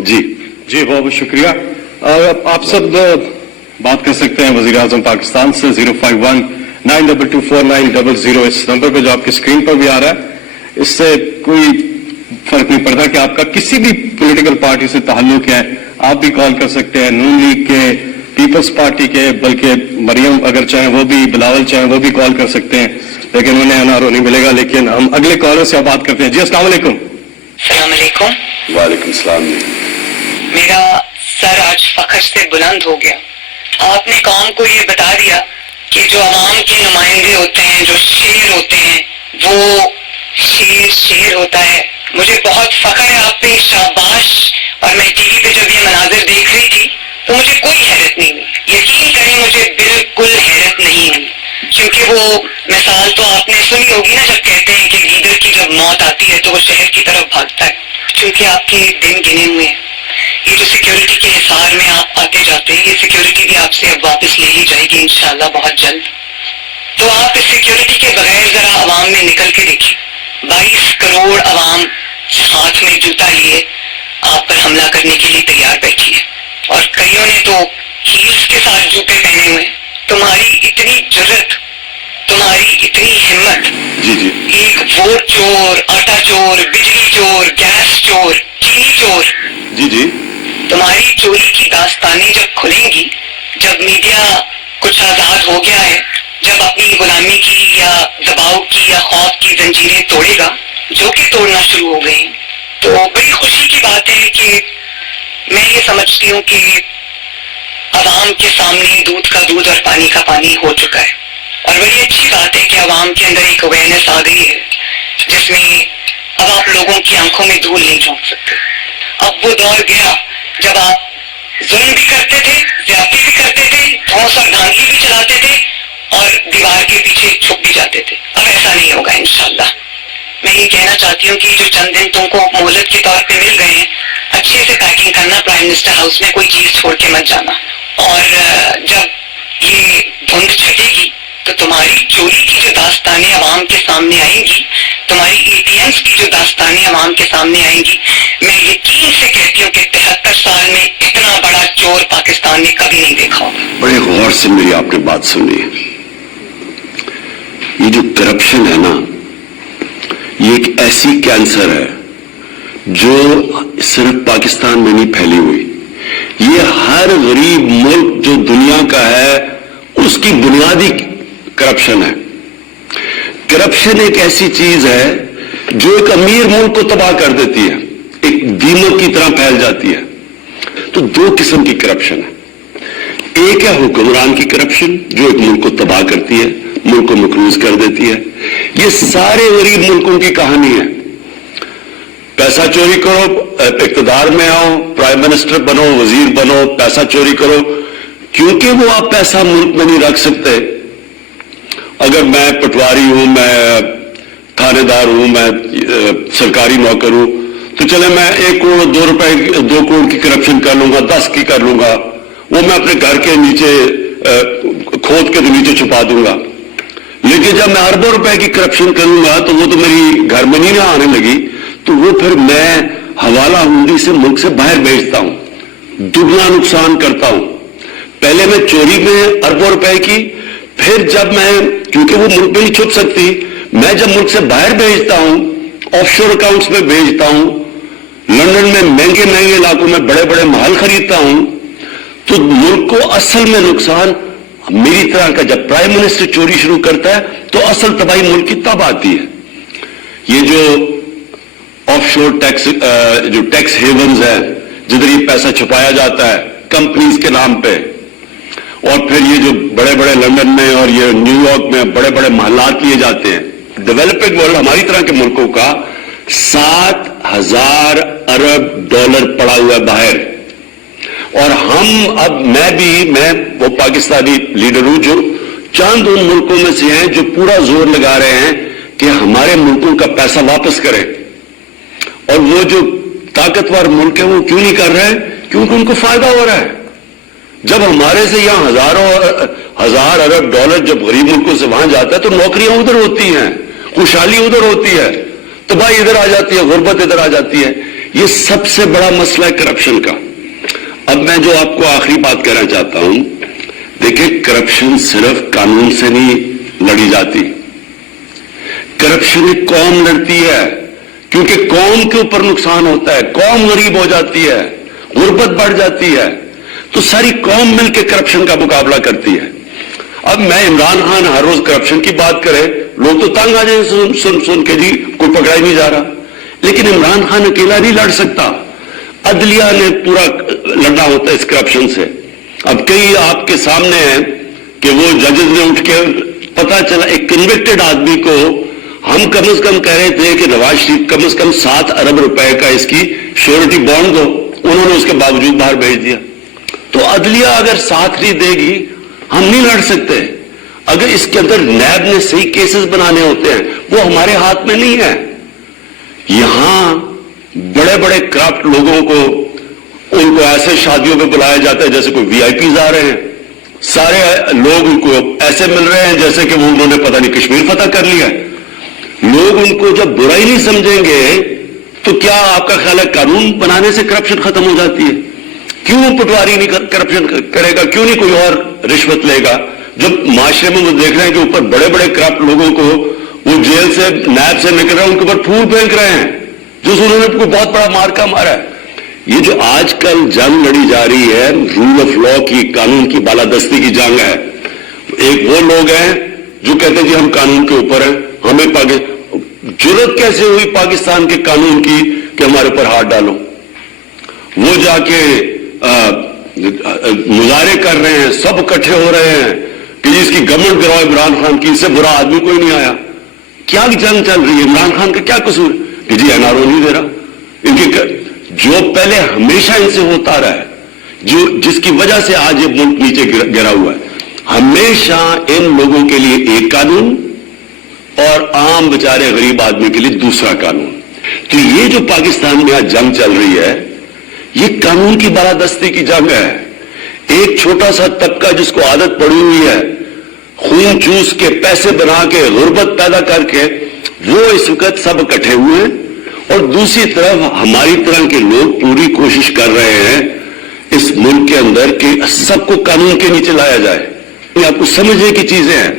جی بہت بہت شکریہ. آپ سب بات کر سکتے ہیں وزیر اعظم پاکستان سے 05192249000 اس نمبر پہ جو آپ کی اسکرین پر بھی آ رہا ہے. اس سے کوئی فرق نہیں پڑتا کہ آپ کا کسی بھی پولیٹیکل پارٹی سے تعلق ہے, آپ بھی کال کر سکتے ہیں, نون لیگ کے, پیپلز پارٹی کے, بلکہ مریم اگر چاہیں وہ بھی, بلاول چاہیں وہ بھی کال کر سکتے ہیں, لیکن انہیں انارو نہیں ملے گا. لیکن ہم اگلے کالر سے بات کرتے ہیں. جی السلام علیکم. السلام علیکم. وعلیکم السلام. میرا سر آج فخر سے بلند ہو گیا. آپ نے قوم کو یہ بتا دیا کہ جو عوام کے نمائندے ہوتے ہیں, جو شیر ہوتے ہیں, وہ شیر ہوتا ہے. مجھے بہت فخر ہے آپ پہ, شاباش. اور میں ٹی وی پہ جب یہ مناظر دیکھ رہی تھی تو مجھے کوئی حیرت نہیں ہوئی. یقین کریں مجھے بالکل حیرت نہیں ہوئی, کیونکہ وہ مثال تو آپ نے سنی ہوگی نا, جب کہتے ہیں کہ گیدڑ کی جب موت آتی ہے تو وہ شہر کی طرف بھاگتا ہے. کیونکہ آپ کے دن گنے ہوئے ہیں. یہ جو سیکیورٹی کے حصار میں آپ آتے جاتے ہیں, یہ سیکیورٹی بھی آپ سے اب واپس لے لی جائے گی انشاءاللہ بہت جلد. تو آپ اس سیکیورٹی کے بغیر ذرا عوام میں نکل کے دیکھیں. 22 کروڑ عوام ہاتھ میں جوتا لیے آپ پر حملہ کرنے کے لیے تیار بیٹھی ہے, اور کئیوں نے تو ہیلز کے ساتھ جوتے پہنے ہوئے. تمہاری اتنی جرت, تمہاری اتنی ہمت. جی ایک ووٹ چور, آٹا چور, بجلی چور, گیس چور, چینی چور. جی تمہاری چوری کی داستانیں جب کھلیں گی, جب میڈیا کچھ آزاد ہو گیا ہے, جب اپنی غلامی کی یا دباؤ کی یا خوف کی زنجیریں توڑے گا, جو کہ توڑنا شروع ہو گئی, تو بڑی خوشی کی بات ہے کہ میں یہ سمجھتی ہوں کہ عوام کے سامنے دودھ کا دودھ اور پانی کا پانی ہو چکا ہے. اور بڑی اچھی بات ہے کہ عوام کے اندر ایک اویئرنیس آ گئی ہے, جس میں اب آپ لوگوں کی آنکھوں میں دھول نہیں جھونک سکتے. اب وہ دور گیا جب آپ ظلم بھی کرتے تھے, زیادتی بھی کرتے تھے, دھوس اور دھاندلی بھی چلاتے تھے, اور دیوار کے پیچھے چھپ بھی جاتے تھے. اب ایسا نہیں ہوگا انشاءاللہ. میں یہ کہنا چاہتی ہوں کہ جو چند دن تم کو مہلت کے طور پہ مل گئے ہیں, اچھے سے پیکنگ کرنا, پرائم منسٹر ہاؤس میں کوئی چیز چھوڑ کے مت جانا. اور جب یہ دھند چھٹے گی تو تمہاری چوری کی جو داستانیں عوام کے سامنے آئیں گی, تمہاری ATMs کی جو داستانیں عوام کے سامنے آئیں گی, میں یقین سے کہتی ہوں کہ 73 سال میں اتنا بڑا چور پاکستان نے کبھی نہیں دیکھا ہوگا. بڑے غور سے میری آپ نے بات سنی. یہ جو کرپشن ہے نا, یہ ایک ایسی کینسر ہے جو صرف پاکستان میں نہیں پھیلی ہوئی. یہ ہر غریب ملک جو دنیا کا ہے اس کی بنیادی کرپشن ہے. کرپشن ایک ایسی چیز ہے جو ایک امیر ملک کو تباہ کر دیتی ہے, ایک دیمک کی طرح پھیل جاتی ہے. تو دو قسم کی کرپشن ہے. ایک ہے حکمران کی کرپشن جو ایک ملک کو تباہ کرتی ہے, ملک کو مقروض کر دیتی ہے. یہ سارے غریب ملکوں کی کہانی ہے. پیسہ چوری کرو, اقتدار میں آؤ, پرائم منسٹر بنو, وزیر بنو, پیسہ چوری کرو, کیونکہ وہ آپ پیسہ ملک میں نہیں رکھ سکتے. اگر میں پٹواری ہوں, میں تھانے دار ہوں, میں سرکاری نوکر ہوں, تو چلے میں 1 کروڑ 2 روپے 2 کروڑ کی کرپشن کر لوں گا, 10 کی کر لوں گا, وہ میں اپنے گھر کے نیچے کھود کے نیچے چھپا دوں گا. لیکن جب میں اربوں روپے کی کرپشن کروں گا تو وہ تو میری گھر میں نہیں نہ آنے لگی, تو وہ پھر میں حوالہ ہندی سے ملک سے باہر بھیجتا ہوں, دگنا نقصان کرتا ہوں. پہلے میں چوری میں اربوں روپے کی, پھر جب میں, کیونکہ وہ ملک میں نہیں چھپ سکتی, میں جب ملک سے باہر بھیجتا ہوں, آف شور اکاؤنٹس میں بھیجتا ہوں, لندن میں مہنگے علاقوں میں بڑے بڑے محل خریدتا ہوں, تو ملک کو اصل میں نقصان میری طرح کا. جب پرائم منسٹر چوری شروع کرتا ہے تو اصل تباہی ملک کی تب آتی ہے. یہ جو آف شور جو ٹیکس ہیونز ہے, جدھر یہ پیسہ چھپایا جاتا ہے کمپنیز کے نام پہ, اور پھر یہ جو بڑے بڑے لندن میں اور یہ نیو یارک میں بڑے بڑے محلات لیے جاتے ہیں. ڈیولپنگ ورلڈ ہماری طرح کے ملکوں کا 7,000 ارب ڈالر پڑا ہوا ہے باہر, اور ہم اب میں وہ پاکستانی لیڈر ہوں جو چند ان ملکوں میں سے ہیں جو پورا زور لگا رہے ہیں کہ ہمارے ملکوں کا پیسہ واپس کریں. اور وہ جو طاقتور ملک ہیں وہ کیوں نہیں کر رہے ہیں؟ کیونکہ ان کو فائدہ ہو رہا ہے. جب ہمارے سے یہاں ہزار ارب ڈالر جب غریب ملکوں سے وہاں جاتا ہے تو نوکریاں ادھر ہوتی ہیں, خوشحالی ادھر ہوتی ہے, تباہی ادھر آ جاتی ہے, غربت ادھر آ جاتی ہے. یہ سب سے بڑا مسئلہ ہے کرپشن کا. اب میں جو آپ کو آخری بات کہنا چاہتا ہوں، دیکھیں کرپشن صرف قانون سے نہیں لڑی جاتی، کرپشن ایک قوم لڑتی ہے، کیونکہ قوم کے اوپر نقصان ہوتا ہے، قوم غریب ہو جاتی ہے، غربت بڑھ جاتی ہے، تو ساری قوم مل کے کرپشن کا مقابلہ کرتی ہے. اب میں عمران خان ہر روز کرپشن کی بات کرے، لوگ تو تنگ آ جائیں سن کے، جی کوئی پکڑا ہی نہیں جا رہا. لیکن عمران خان اکیلا نہیں لڑ سکتا، عدلیہ نے پورا لڑنا ہوتا ہے اس کرپشن سے. اب کئی آپ کے سامنے ہیں کہ وہ ججز نے اٹھ کے، پتا چلا ایک کنوکٹڈ آدمی کو ہم کم از کم کہہ رہے تھے کہ نواز شریف کم از کم 7 ارب روپے کا اس کی شیورٹی بانڈ دو، انہوں نے اس کے باوجود باہر بھیج دیا. تو عدلیہ اگر ساتھ نہیں دے گی ہم نہیں لڑ سکتے. اگر اس کے اندر نیب نے صحیح کیسز بنانے ہوتے ہیں، وہ ہمارے ہاتھ میں نہیں ہے. یہاں بڑے بڑے کرپٹ لوگوں کو ان کو ایسے شادیوں پہ بلایا جاتا ہے جیسے کوئی وی آئی پیز آ رہے ہیں، سارے لوگ ان کو ایسے مل رہے ہیں جیسے کہ وہ انہوں نے پتہ نہیں کشمیر فتح کر لیا ہے. لوگ ان کو جب برا ہی نہیں سمجھیں گے تو کیا آپ کا خیال ہے قانون بنانے سے کرپشن ختم ہو جاتی ہے؟ کیوں پٹواری نہیں کرپشن کرے گا؟ کیوں نہیں کوئی اور رشوت لے گا؟ جب معاشرے میں وہ دیکھ رہے ہیں کہ اوپر بڑے بڑے کرپٹ لوگوں کو وہ جیل سے نیب سے نکل رہے ہیں، ان کے اوپر پھول پھینک رہے ہیں جو انہوں نے کوئی بہت بڑا مارکا مارا ہے. یہ جو آج کل جنگ لڑی جا رہی ہے رول آف لا کی، قانون کی بالادستی کی جنگ ہے. ایک وہ لوگ ہیں جو کہتے ہیں جی ہم قانون کے اوپر ہیں، ہمیں جرت کیسے ہوئی پاکستان کے قانون کی کہ ہمارے اوپر ہاتھ ڈالو. وہ جا کے مظاہرے کر رہے ہیں، سب اکٹھے ہو رہے ہیں کہ جی اس کی گورنمنٹ گراؤ عمران خان کی، اس سے برا آدمی کوئی نہیں آیا. کیا جنگ چل رہی ہے؟ عمران خان کا کیا قصور کہ جی این آر او نہیں دے رہا؟ ان کی جو پہلے ہمیشہ ان سے ہوتا رہا ہے، جو جس کی وجہ سے آج یہ ملک نیچے گرا ہوا ہے، ہمیشہ ان لوگوں کے لیے ایک قانون اور عام بیچارے غریب آدمی کے لیے دوسرا قانون. تو یہ جو پاکستان میں آج جنگ چل رہی ہے یہ قانون کی بالادستی کی جنگ ہے. ایک چھوٹا سا طبقہ جس کو عادت پڑی ہوئی ہے خون چوس کے پیسے بنا کے غربت پیدا کر کے، وہ اس وقت سب اکٹھے ہوئے ہیں. اور دوسری طرف ہماری طرح کے لوگ پوری کوشش کر رہے ہیں اس ملک کے اندر کہ سب کو قانون کے نیچے لایا جائے. یہ آپ کو سمجھنے کی چیزیں ہیں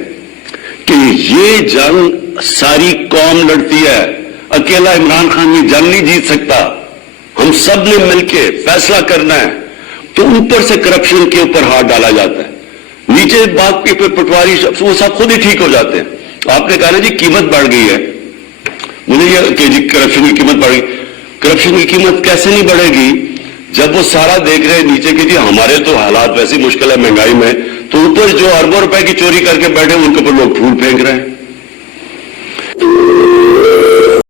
کہ یہ جنگ ساری قوم لڑتی ہے، اکیلا عمران خان یہ جنگ نہیں جیت سکتا. ہم سب نے مل کے فیصلہ کرنا ہے. تو اوپر سے کرپشن کے اوپر ہاتھ ڈالا جاتا ہے، نیچے بات کے پٹواری وہ سب خود ہی ٹھیک ہو جاتے ہیں. آپ نے کہا نا جی قیمت بڑھ گئی ہے، مجھے یہ کہ جی کرپشن کی قیمت بڑھ گئی. کرپشن کی قیمت کیسے نہیں بڑھے گی جب وہ سارا دیکھ رہے ہیں نیچے کہ جی ہمارے تو حالات ویسی مشکل ہے مہنگائی میں، تو اوپر جو اربوں روپے کی چوری کر کے بیٹھے ان کے اوپر لوگ پھول پھینک رہے ہیں.